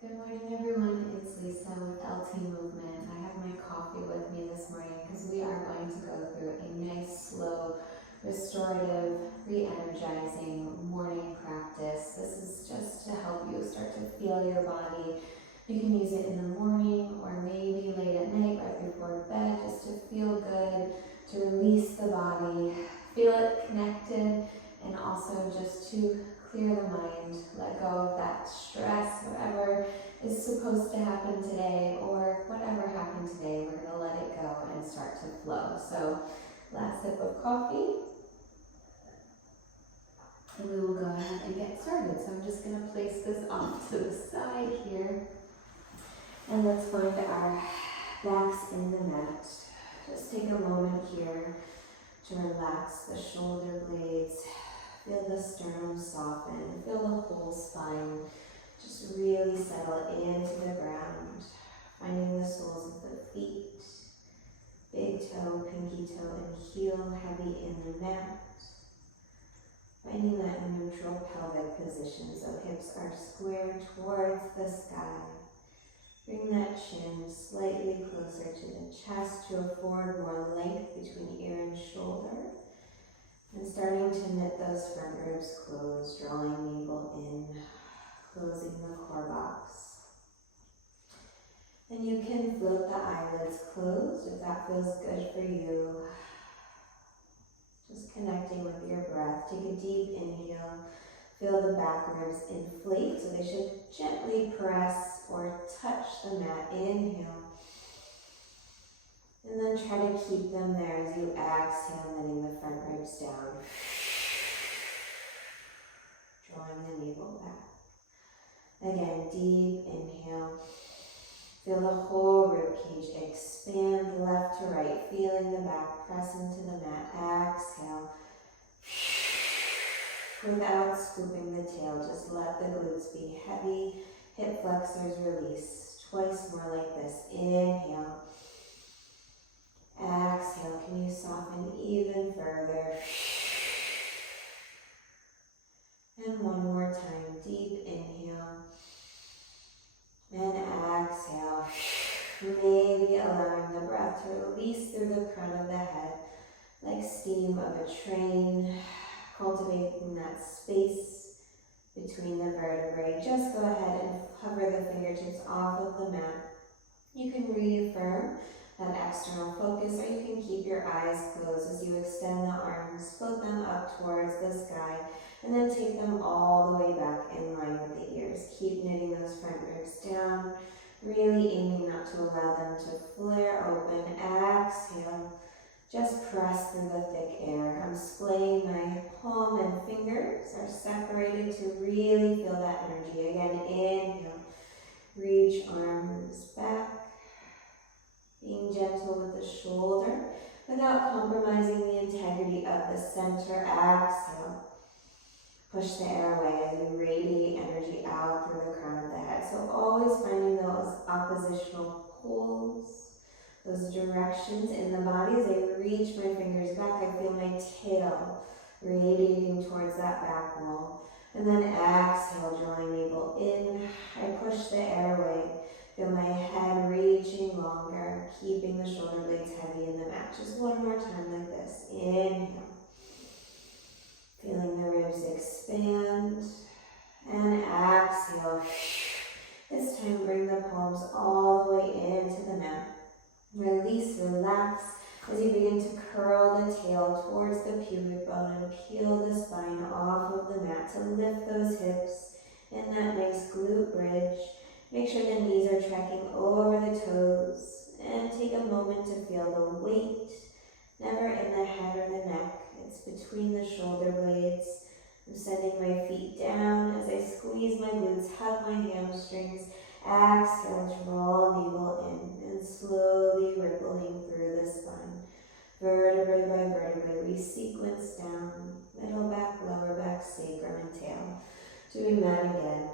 Good morning, everyone. It's Lisa with LTMovement. I have my coffee with me this morning because we are going to go through a nice, slow, restorative, re-energizing morning practice. This is just to help you start to feel your body. You can use it in the morning or maybe late at night, right before bed, just to feel good, to release the body, feel it connected, and also just to clear the mind, let go of that stress, whatever is supposed to happen today or whatever happened today, we're going to let it go and start to flow. So last sip of coffee, and we will go ahead and get started. So I'm just going to place this off to the side here, and let's find our backs in the mat. Just take a moment here to relax the shoulder blades. Feel the sternum soften, feel the whole spine just really settle into the ground, finding the soles of the feet, big toe, pinky toe, and heel heavy in the mat. Finding that neutral pelvic position so hips are square towards the sky. Bring that chin slightly closer to the chest to afford more length between ear and shoulder. And starting to knit those front ribs closed, drawing navel in, closing the core box. And you can float the eyelids closed if that feels good for you. Just connecting with your breath. Take a deep inhale. Feel the back ribs inflate, so they should gently press or touch the mat. Inhale. And then try to keep them there as you exhale, letting the front ribs down. Drawing the navel back. Again, deep inhale. Feel the whole rib cage expand left to right, feeling the back press into the mat. Exhale. Without scooping the tail, just let the glutes be heavy. Hip flexors release. Twice more like this. Inhale. Exhale, can you soften even further? And one more time, deep inhale. And exhale. Maybe allowing the breath to release through the crown of the head, like steam of a train, cultivating that space between the vertebrae. Just go ahead and hover the fingertips off of the mat. You can reaffirm that external focus, or you can keep your eyes closed as you extend the arms, float them up towards the sky, and then take them all the way back in line with the ears. Keep knitting those front ribs down, really aiming not to allow them to flare open. Exhale, just press through the thick air. I'm splaying my palm and fingers are separated to really feel that energy. Again, inhale, reach arms back. Being gentle with the shoulder without compromising the integrity of the center. Exhale. Push the air away as we radiate energy out through the crown of the head. So always finding those oppositional pulls, those directions in the body. As I reach my fingers back, I feel my tail radiating towards that back wall. And then exhale, drawing navel in. I push the air away. Feel my head reaching longer, keeping the shoulder blades heavy in the mat. Just one more time like this. Inhale. Feeling the ribs expand. And exhale. This time bring the palms all the way into the mat. Release, relax as you begin to curl the tail towards the pubic bone and peel the spine off of the mat to lift those hips in that nice glute bridge. Make sure the knees are tracking over the toes, and take a moment to feel the weight, never in the head or the neck. It's between the shoulder blades. I'm sending my feet down as I squeeze my glutes, hug my hamstrings. Exhale, draw navel in, and slowly rippling through the spine. Vertebrae by vertebrae, we sequence down, middle back, lower back, sacrum, and tail. Doing that again.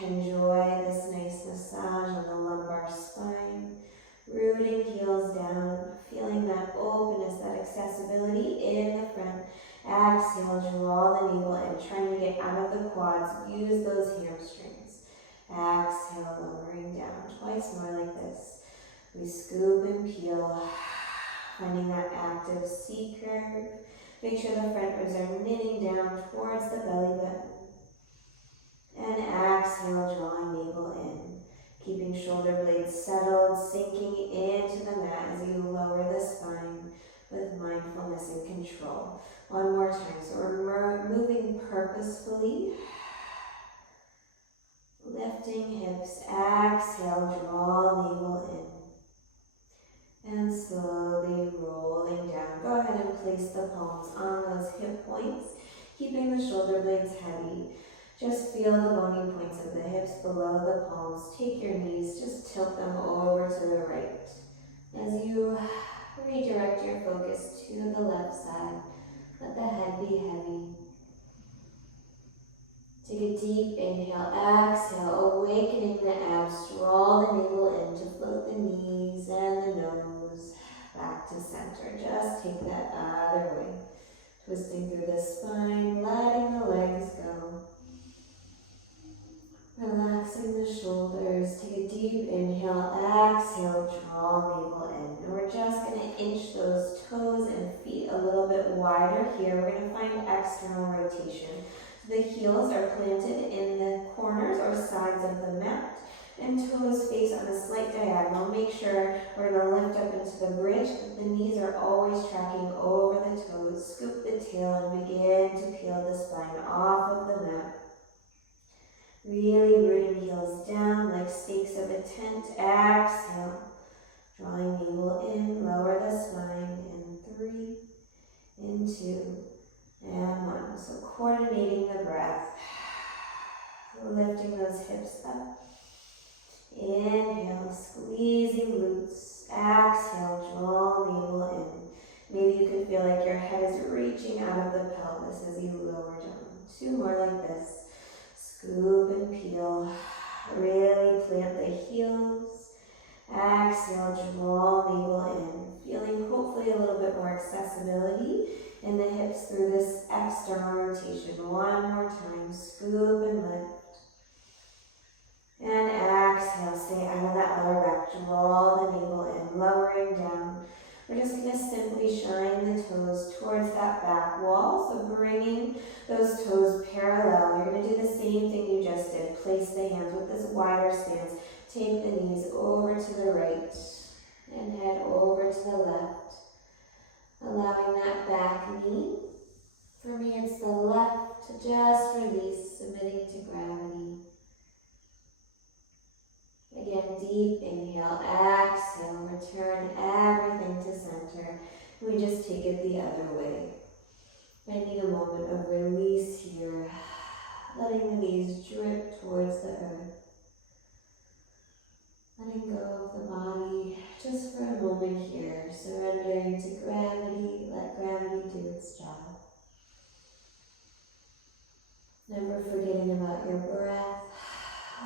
Enjoy this nice massage on the lumbar spine. Rooting heels down, feeling that openness, that accessibility in the front. Exhale, draw the navel in, trying to get out of the quads. Use those hamstrings. Exhale, lowering down. Twice more like this. We scoop and peel, finding that active C curve. Make sure the front ribs are knitting down towards the belly button. And exhale, drawing navel in. Keeping shoulder blades settled, sinking into the mat as you lower the spine with mindfulness and control. One more time. So we're moving purposefully. Lifting hips. Exhale, draw navel in. And slowly rolling down. Go ahead and place the palms on those hip points, keeping the shoulder blades heavy. Just feel the bony points of the hips below the palms. Take your knees, just tilt them over to the right. As you redirect your focus to the left side, let the head be heavy. Take a deep inhale, exhale, awakening the abs. Draw the navel in to float the knees and the nose back to center. Just take that other way. Twisting through the spine, letting the legs go. Relaxing the shoulders. Take a deep inhale, exhale, draw navel in. And we're just going to inch those toes and feet a little bit wider here. We're going to find external rotation. The heels are planted in the corners or sides of the mat, and toes face on a slight diagonal. Make sure we're going to lift up into the bridge. The knees are always tracking over the toes. Scoop the tail and begin to peel the spine off of the mat. Really rooting heels down like stakes of a tent. Exhale, drawing navel in, lower the spine in 3, in 2, and 1. So coordinating the breath, lifting those hips up. Inhale, squeezing glutes. Exhale, draw navel in. Maybe you could feel like your head is reaching out of the pelvis as you lower down. 2 more like this. Scoop and peel. Really plant the heels. Exhale, draw navel in. Feeling hopefully a little bit more accessibility in the hips through this external rotation. One more time. Scoop and lift. And exhale, stay out of that lower back. Draw the navel in, lowering down. We're just going to simply shine the toes towards that back wall. So bringing those toes parallel. You're going to do the same thing you just did. Place the hands with this wider stance. Take the knees over to the right and head over to the left. Allowing that back knee. For me, it's the left to just release, submitting to gravity. Again, deep inhale, exhale, return everything to center. We just take it the other way. Finding a moment of release here, letting the knees drip towards the earth. Letting go of the body just for a moment here, surrendering to gravity, let gravity do its job. Never forgetting about your breath.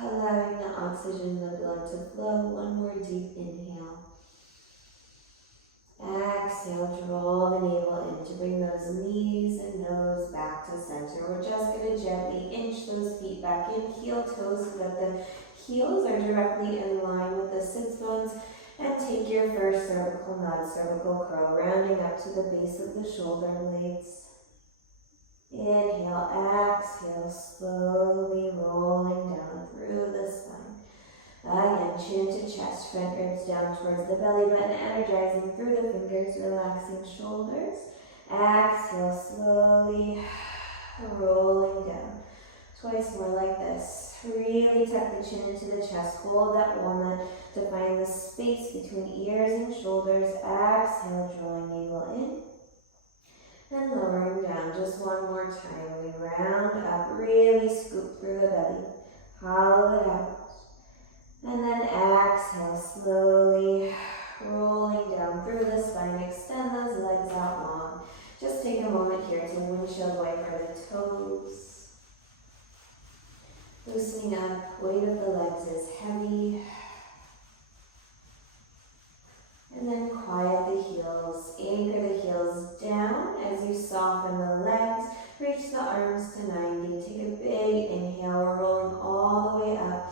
Allowing the oxygen in the blood to flow. One more deep inhale. Exhale, draw the navel in to bring those knees and nose back to center. We're just going to gently inch those feet back in, heel toes so that the heels are directly in line with the sits bones. And take your first cervical nod, cervical curl, rounding up to the base of the shoulder blades. Inhale, exhale, slowly rolling down through the spine. Again, chin to chest, front ribs down towards the belly button, energizing through the fingers, relaxing shoulders. Exhale, slowly rolling down. Twice more like this. Really tuck the chin into the chest, hold that walnut to find the space between ears and shoulders. Exhale, drawing navel in. And lowering down, just one more time. We round up, really scoop through the belly. Hollow it out. And then exhale, slowly rolling down through the spine. Extend those legs out long. Just take a moment here to windshield wiper the toes. Loosening up, weight of the legs is heavy. And then quiet the heels. Anchor the heels down as you soften the legs. Reach the arms to 90. Take a big inhale. We're rolling all the way up.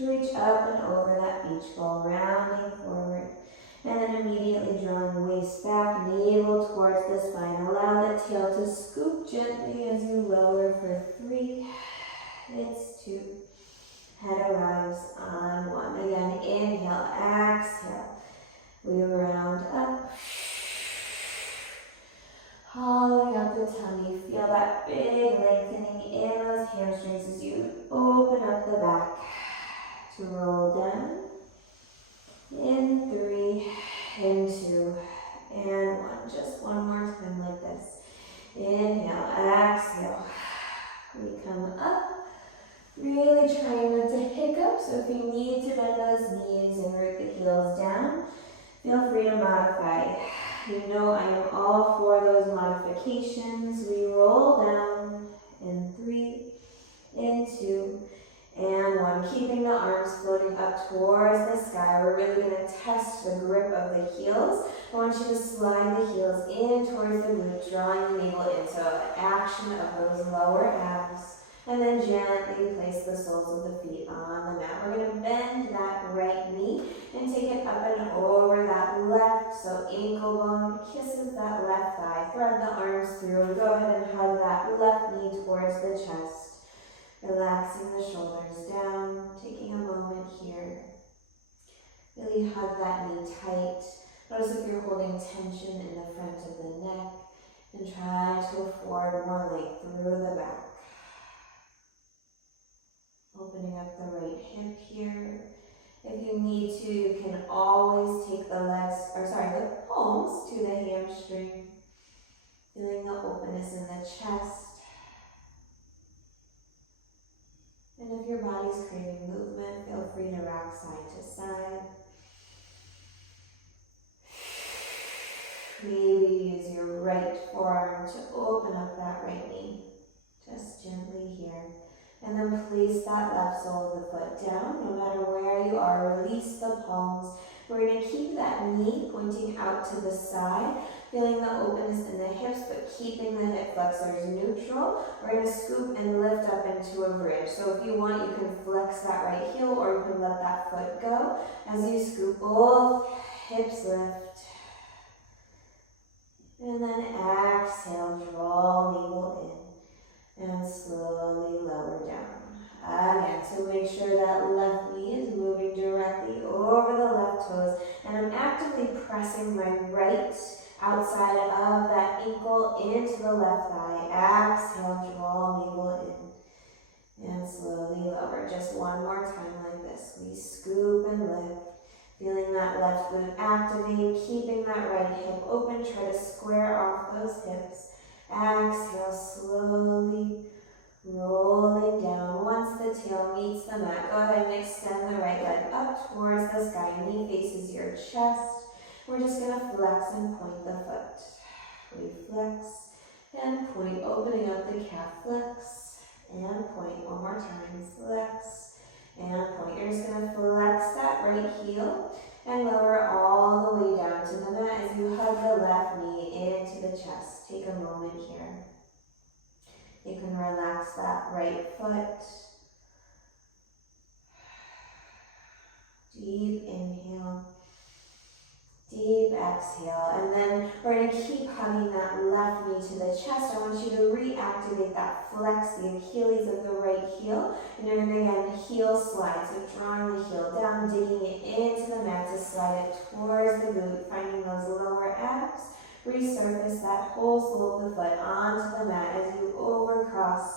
to reach up and over that beach ball, rounding forward. And then immediately drawing waist back, navel towards the spine. Allow the tail to scoop gently as you lower for 3. It's 2. Head arrives on 1. Again, inhale, exhale. We round up. Hollowing out the tummy. Feel that big lengthening in those hamstrings as you open up the back to roll down. In 3, in 2, and 1. Just one more time like this. Inhale, exhale. We come up. Really trying not to hiccup, so if you need to bend those knees and root the heels down, feel free to modify. You know I am all for those modifications. We roll down in 3, in 2, and 1. Keeping the arms floating up towards the sky. We're really going to test the grip of the heels. I want you to slide the heels in towards the glute, drawing the navel in. So action of those lower abs. And then gently place the soles of the feet on the mat. We're going to bend that right knee and take it up and over that left. So ankle bone kisses that left thigh. Thread the arms through. Go ahead and hug that left knee towards the chest. Relaxing the shoulders down. Taking a moment here. Really hug that knee tight. Notice if you're holding tension in the front of the neck. And try to afford more length through the back. Opening up the right hip here. If you need to, you can always take the palms to the hamstring. Feeling the openness in the chest. And if your body's craving movement, feel free to rock side to side. Maybe use your right forearm to open up that right knee. Just gently here. And then place that left sole of the foot down. No matter where you are, release the palms. We're going to keep that knee pointing out to the side, feeling the openness in the hips, but keeping the hip flexors neutral. We're going to scoop and lift up into a bridge. So if you want, you can flex that right heel, or you can let that foot go. As you scoop, both hips lift. And then exhale, draw navel in. And slowly lower down. Again, so make sure that left knee is moving directly over the left toes. And I'm actively pressing my right outside of that ankle into the left thigh. Exhale, draw navel in. And slowly lower. Just one more time like this. We scoop and lift. Feeling that left glute activate. Keeping that right hip open. Try to square off those hips. Exhale, slowly rolling down. Once the tail meets the mat, go ahead and extend the right leg up towards the sky. Knee faces your chest. We're just going to flex and point the foot. We flex and point, opening up the calf. Flex and point. One more time. Flex and point. You're just going to flex that right heel and lower all the way down to the mat as you hug the left knee into the chest. Take a moment here. You can relax that right foot. Deep inhale. Deep exhale. And then we're going to keep hugging that left knee to the chest. I want you to reactivate that flex, the Achilles of the right heel. And you're going to, again, heel slide. So drawing the heel down, digging it into the mat to slide it towards the glute, finding those lower abs. Resurface that whole sole of the foot onto the mat as you overcross.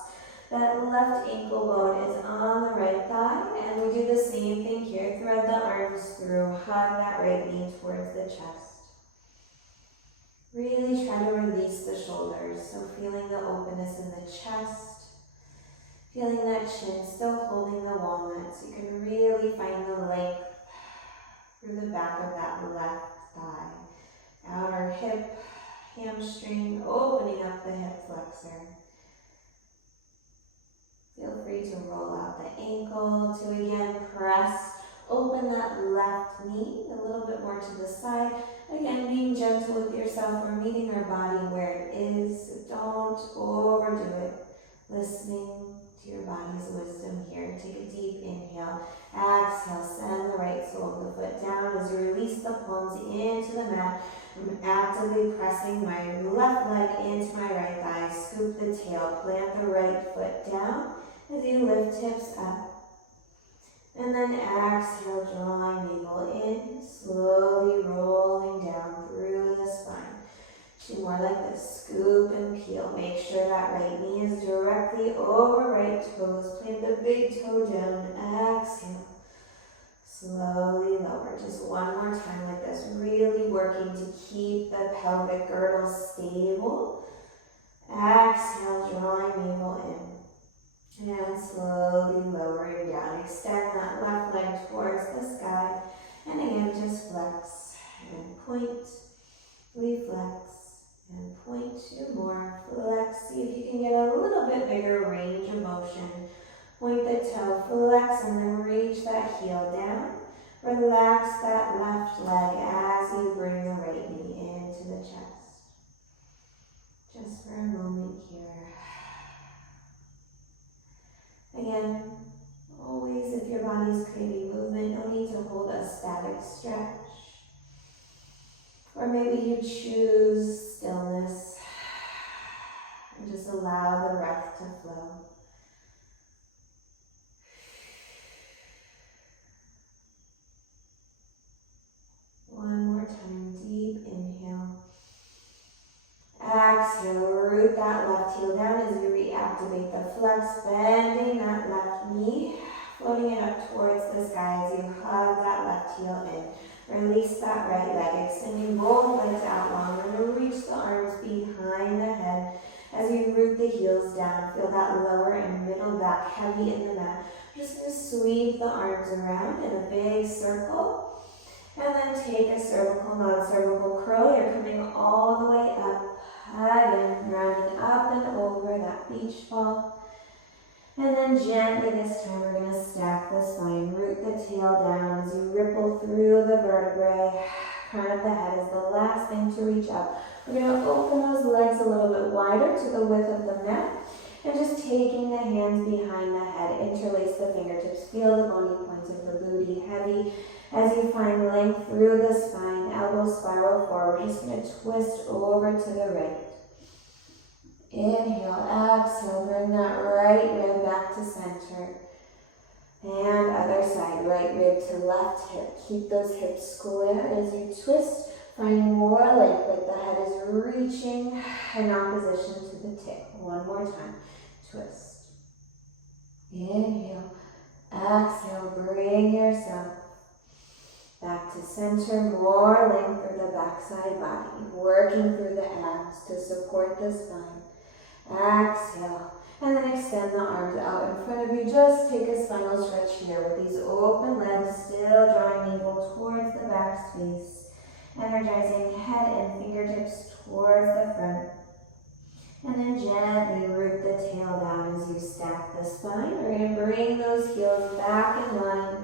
That left ankle bone is on the right thigh, and we do the same thing here. Thread the arms through, hug that right knee towards the chest. Really try to release the shoulders, so feeling the openness in the chest, feeling that chin still holding the walnut, so you can really find the length through the back of that left thigh. Outer hip, hamstring, opening up the hip flexor. Feel free to roll out the ankle to again press, open that left knee a little bit more to the side. Again, being gentle with yourself. We're meeting our body where it is. So don't overdo it. Listening to your body's wisdom here. Take a deep inhale Exhale, send the right sole of the foot down as you release the palms into the mat. I'm actively pressing my left leg into my right thigh. Scoop the tail, plant the right foot down as you lift hips up. And then exhale, drawing navel in, slowly rolling down through the spine. 2 more like this. Scoop and peel. Make sure that right knee is directly over right toes. Plant the big toe down. Exhale. Slowly lower. Just 1 more time like this. Really working to keep the pelvic girdle stable. Exhale, drawing navel in. And slowly lowering down. Extend that left leg towards the sky. And again, just flex and point. Reflex and point. 2 more. Flex. See if you can get a little bit bigger range of motion. Point the toe, flex, and then reach that heel down. Relax that left leg as you bring the right knee into the chest. Just for a moment here. Again, always if your body's craving movement, no need to hold a static stretch. Or maybe you choose stillness and just allow the breath to flow. One more time, deep inhale. Exhale, root that left heel down as you reactivate the flex, bending that left knee, floating it up towards the sky as you hug that left heel in. Release that right leg, extending both legs out long, and reach the arms behind the head as you root the heels down. Feel that lower and middle back heavy in the mat. Just going to sweep the arms around in a big circle. And then take a cervical, non-cervical curl. You're coming all the way up. Again, rounding up and over that beach ball. And then gently this time we're going to stack the spine. Root the tail down as you ripple through the vertebrae. Crown of the head is the last thing to reach up. We're going to open those legs a little bit wider to the width of the mat. And just taking the hands behind the head. Interlace the fingertips. Feel the bony points of the booty heavy. As you find length through the spine, elbows spiral forward. We're just going to twist over to the right. Inhale, exhale, bring that right rib back to center. And other side, right rib to left hip. Keep those hips square as you twist, finding more length, like the head is reaching in opposition to the tip. 1 more time, twist. Inhale, exhale, bring yourself back to center, more length through the backside body, working through the abs to support the spine. Exhale, and then extend the arms out in front of you. Just take a spinal stretch here with these open legs, still drawing navel towards the back space, energizing head and fingertips towards the front. And then gently root the tail down as you stack the spine. We're going to bring those heels back in line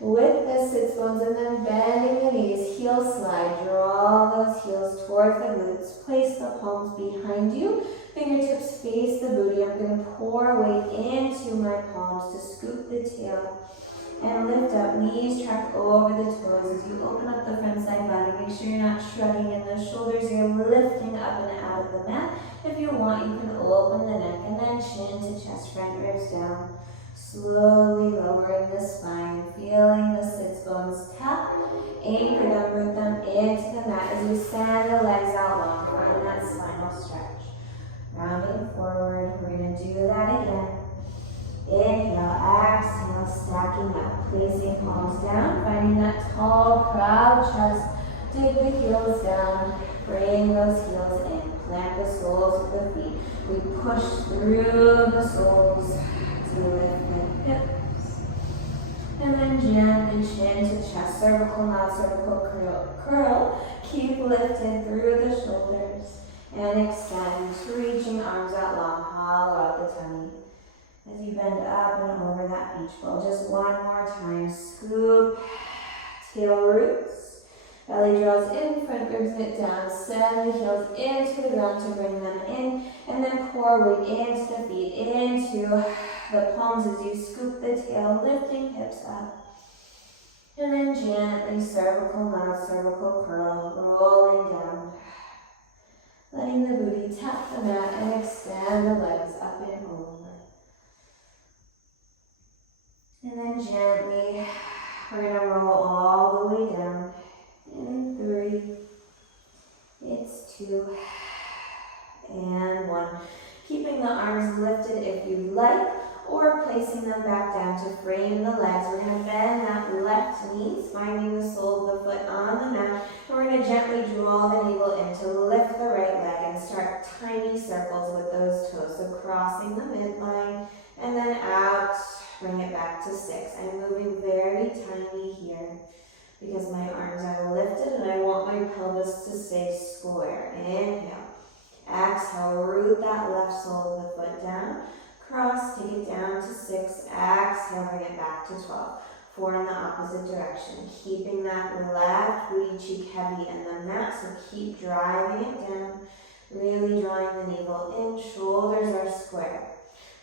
with the sits bones, and then bending the knees, heel slide, draw those heels towards the glutes, place the palms behind you, fingertips face the booty. I'm going to pour weight into my palms to scoop the tail and lift up, knees track over the toes as you open up the front side body. Make sure you're not shrugging in the shoulders, you're lifting up and out of the mat. If you want, you can open the neck and then chin to chest, front ribs down. Slowly lowering the spine, feeling the sits bones tap, anchor them, root them into the mat as you send the legs out long. Find that spinal stretch. Rounding forward, we're going to do that again. Inhale, exhale, stacking up, placing palms down, finding that tall, proud chest. Take the heels down, bring those heels in, plant the soles of the feet. We push through the soles to lift the hips. And then gently chin to chest, cervical, not cervical curl. Keep lifting through the shoulders and extend, reaching arms out long, hollow out the tummy. As you bend up and over that beach ball, just 1 more time. Scoop, tail roots. Belly draws in, front ribs knit down, send the heels into the ground to bring them in, and then pour weight into the feet, into the palms as you scoop the tail, lifting hips up. And then gently cervical mount, cervical curl, rolling down. Letting the booty tap the mat and extend the legs up and over. And then gently, we're going to roll all the way down. In 3, it's 2, and 1. Keeping the arms lifted if you like, or placing them back down to frame the legs. We're going to bend that left knee, finding the sole of the foot on the mat. And we're going to gently draw the navel in to lift the right leg and start tiny circles with those toes. So crossing the midline and then out, bring it back to 6. I'm moving very tiny here because my arms are lifted and I want my pelvis to stay square. Inhale. Exhale, root that left sole of the foot down. Cross, take it down to 6. Exhale, bring it back to 12. 4 in the opposite direction. Keeping that left booty cheek heavy in the mat, so keep driving it down. Really drawing the navel in. Shoulders are square.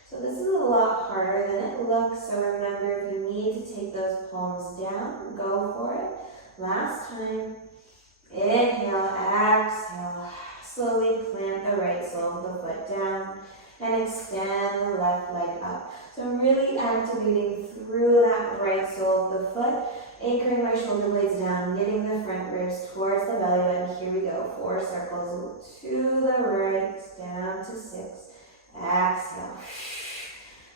So this is a lot harder than it looks, so remember if you need to take those palms down, go for it. Last time. Inhale, exhale. Slowly plant the right sole of the foot down and extend the left leg up. So I'm really activating through that right sole of the foot, anchoring my shoulder blades down, knitting the front ribs towards the belly button. Here we go. 4 circles to the right, down to 6. Exhale.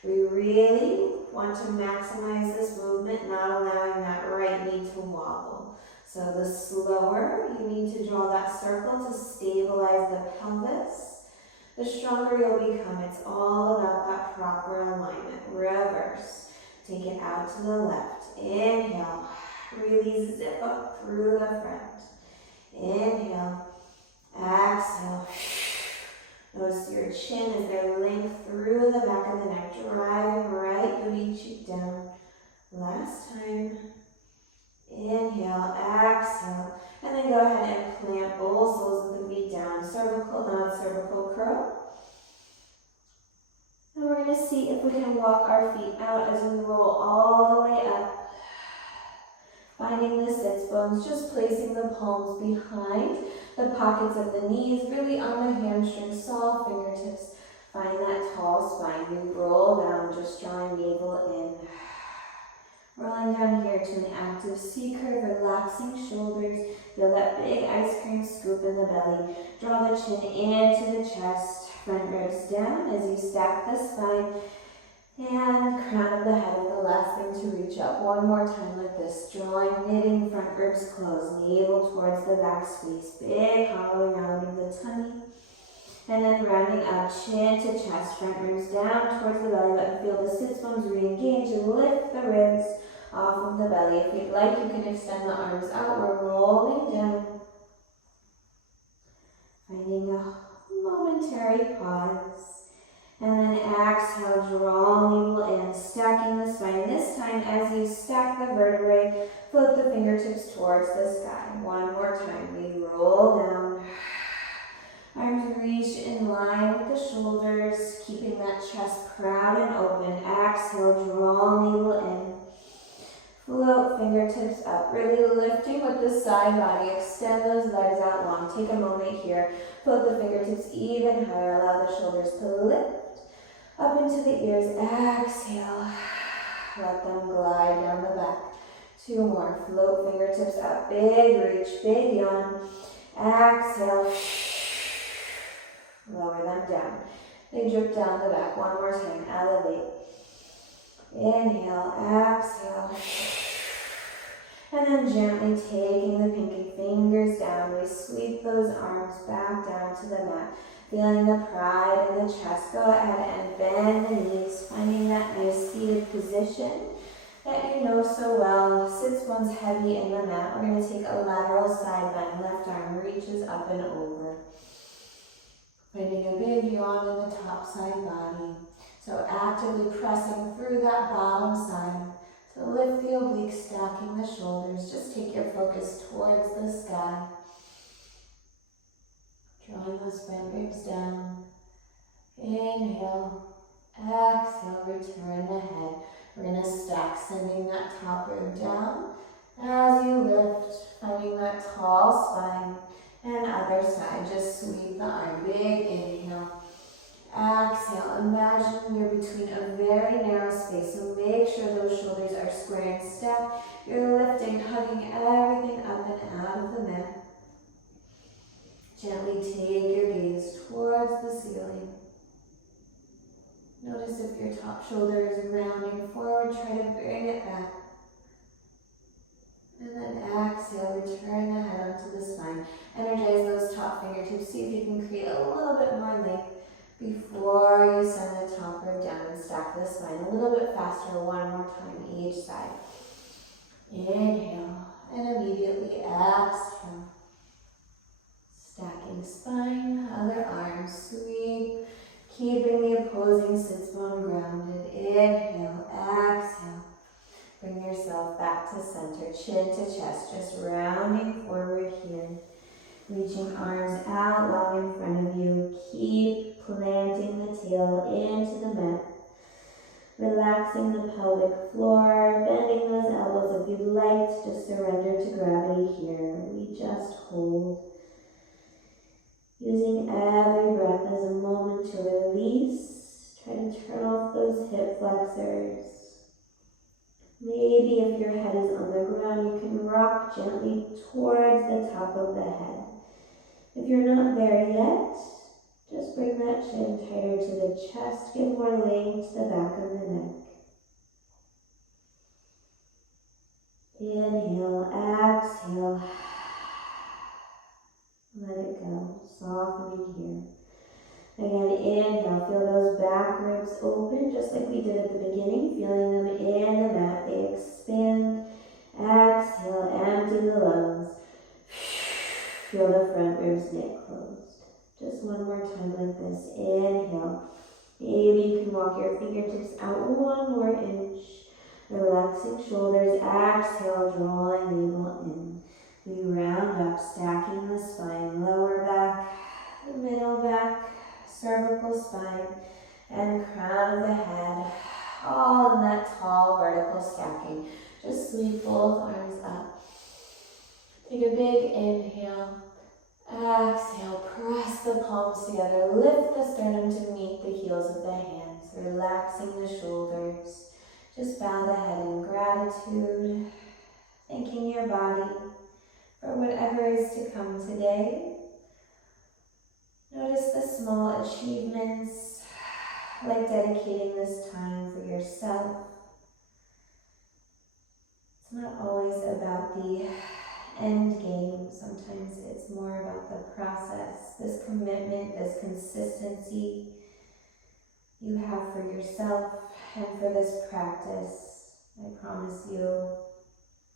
We really want to maximize this movement, not allowing that right knee to wobble. So the slower you need to draw that circle to stabilize the pelvis, the stronger you'll become. It's all about that proper alignment. Reverse. Take it out to the left. Inhale. Really zip up through the front. Inhale. Exhale. Notice your chin as they length through the back of the neck, driving right booty cheek down. Last time. Inhale, exhale, and then go ahead and plant both soles of the feet down, cervical, non-cervical curl. And we're going to see if we can walk our feet out as we roll all the way up. Finding the sits bones, just placing the palms behind the pockets of the knees, really on the hamstrings, soft fingertips. Find that tall spine. We roll down, just drawing navel in. Rolling down here to an active C curve, relaxing shoulders. Feel that big ice cream scoop in the belly. Draw the chin into the chest, front ribs down as you stack the spine. And crown of the head is the last thing to reach up. One more time like this. Drawing, knitting, front ribs close. Navel towards the back, squeeze. Big hollowing out of the tummy. And then rounding up, chin to chest, front ribs down towards the belly button. Feel the sits bones re-engage. Lift the ribs off of the belly. If you'd like, you can extend the arms out. We're rolling down. Finding a momentary pause. And then exhale, draw navel in, stacking the spine. This time, as you stack the vertebrae, float the fingertips towards the sky. One more time. We roll down. Arms reach in line with the shoulders, keeping that chest proud and open. Exhale, draw navel in. Float fingertips up, really lifting with the side body. Extend those legs out long. Take a moment here. Float the fingertips even higher. Allow the shoulders to lift up into the ears. Exhale. Let them glide down the back. 2 more. Float fingertips up. Big reach, big yawn. Exhale. Lower them down. They drip down the back. One more time. Elevate. Inhale, exhale. And then gently taking the pinky fingers down, we sweep those arms back down to the mat. Feeling the pride in the chest. Go ahead and bend the knees, finding that nice seated position that you know so well. Sits bones heavy in the mat. We're going to take a lateral side bend. Left arm reaches up and over. Finding a big yawn in the top side body. So actively pressing through that bottom side. So lift the obliques, stacking the shoulders. Just take your focus towards the sky. Drawing those front ribs down. Inhale. Exhale, return the head. We're going to stack, sending that top rib down. As you lift, finding that tall spine. And other side, just sweep the arm. Big inhale. Exhale. Imagine you're between a very narrow space, so make sure those shoulders are square and stacked. You're lifting, hugging everything up and out of the mat. Gently take your gaze towards the ceiling. Notice if your top shoulder is rounding forward, try to bring it back. And then exhale, return the head onto the spine. Energize those top fingertips. See if you can create a little bit more length before you send the top rib down and stack the spine. A little bit faster, one more time each side. Inhale, and immediately exhale. Stacking spine, other arm, sweep. Keeping the opposing sits bone grounded. Inhale, exhale. Bring yourself back to center, chin to chest, just rounding forward here. Reaching arms out long in front of you. Keep planting the tail into the mat. Relaxing the pelvic floor, bending those elbows. If you'd like to just surrender to gravity here, we just hold. Using every breath as a moment to release. Try to turn off those hip flexors. Maybe if your head is on the ground, you can rock gently towards the top of the head. If you're not there yet, just bring that chin tighter to the chest. Give more length to the back of the neck. Inhale, exhale. Let it go, softening here. Again, inhale, feel those back ribs open, just like we did at the beginning, feeling them in the mat, they expand. Exhale, empty the lungs. Feel the front ribs knit closed. Just one more time like this. Inhale. Maybe you can walk your fingertips out one more inch. Relaxing shoulders. Exhale, drawing navel in. We round up, stacking the spine, lower back, the middle back, cervical spine, and crown of the head, all in that tall vertical stacking. Just sweep both arms up. Take a big inhale. Exhale, press the palms together. Lift the sternum to meet the heels of the hands, relaxing the shoulders. Just bow the head in gratitude, thanking your body for whatever is to come today. Notice the small achievements, like dedicating this time for yourself. It's not always about the end game. Sometimes it's more about the process, this commitment, this consistency you have for yourself and for this practice. I promise you,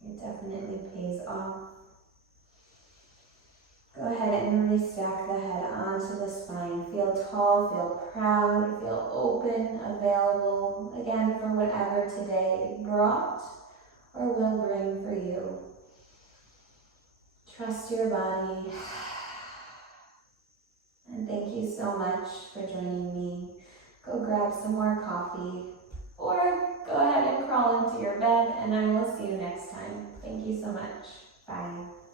it definitely pays off. Go ahead and really stack the head onto the spine. Feel tall, feel proud, feel open, available, again, for whatever today brought or will bring for you. Trust your body. And thank you so much for joining me. Go grab some more coffee or go ahead and crawl into your bed, and I will see you next time. Thank you so much. Bye.